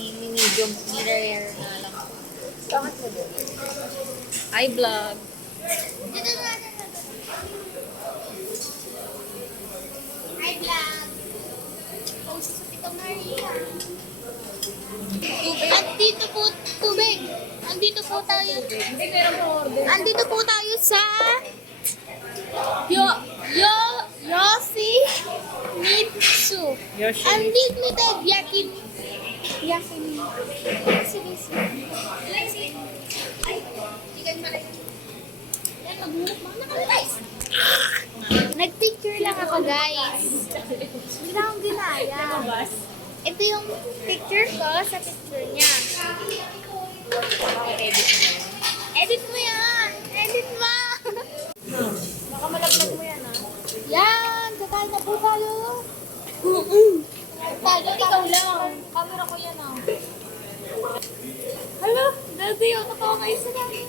Medium, rare na lang. Bakit mo doon? Hi, vlog. Dito na. Hi, vlog. Post sa Tita Maria. Andito po, tubig. Andito po tayo. Hindi, meron mo order. Andito po tayo sa Yossi Mitsu. Yoshi. Unlimited yakin. Sige. Ay, chicken pala yun. Yan, maghulog mga nakalive. Nag-picture lang ako, guys. Hindi na akong ginaya. Ito yung picture ko sa picture niya. Edit mo yan! Edit mo! Nakamalaglag mo yan, ha? Yan! Kakain na po tayo! Tayo, ikaw lang. Camera ko yan, ha? Hello! Daddy, ako to kayo sa namin.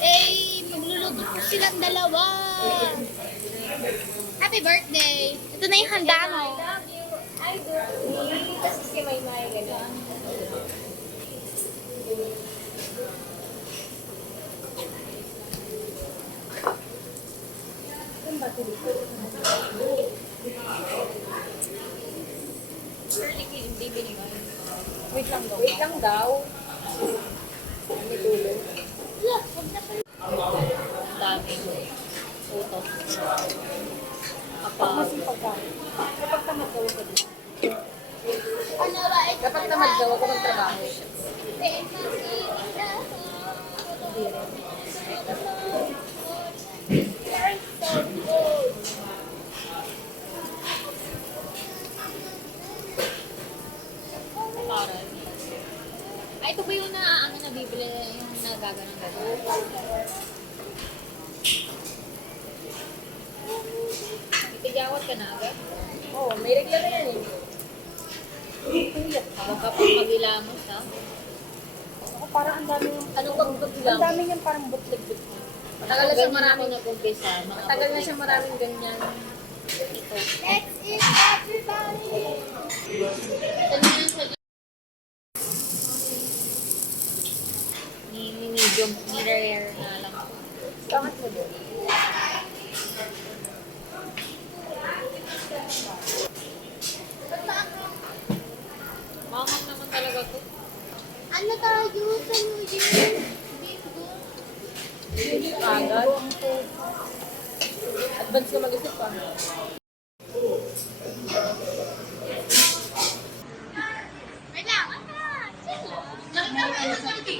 Eh, magluluto po silang dalawa. Happy birthday! Ito na yung handa mo. I do. Kasi si Maymay, ganyan. Wait lang daw. Wait lang daw. May tulog. Look, huwag na pala. Ang dami. Photo. Kapag Masipag ka. Kapag tamad daw ka din. Ano ba? Kapag tamad daw ako magtrabaho. parang. Ay, ito ba yung nabibili, yung nagaganong gano'n? Itigawat ka na agad? Oo, may regla na yan eh. Puyat ka. Huwag ka pang magilamos, ha? Ako parang ang dami yung... Anong pagpagilamos? Ang dami niyang parang butlig-butlig. Matagal na siya maraming nag-umpisa. Matagal na siya maraming ganyan. Ito. Let's eat everybody! Ito na yan sa medium, rare na lang. Bakit mo doon? Mahal naman talaga to. Ano tayo sa New Year? Agad. Advance ka mag-isip pa. Wait lang! Chill lang!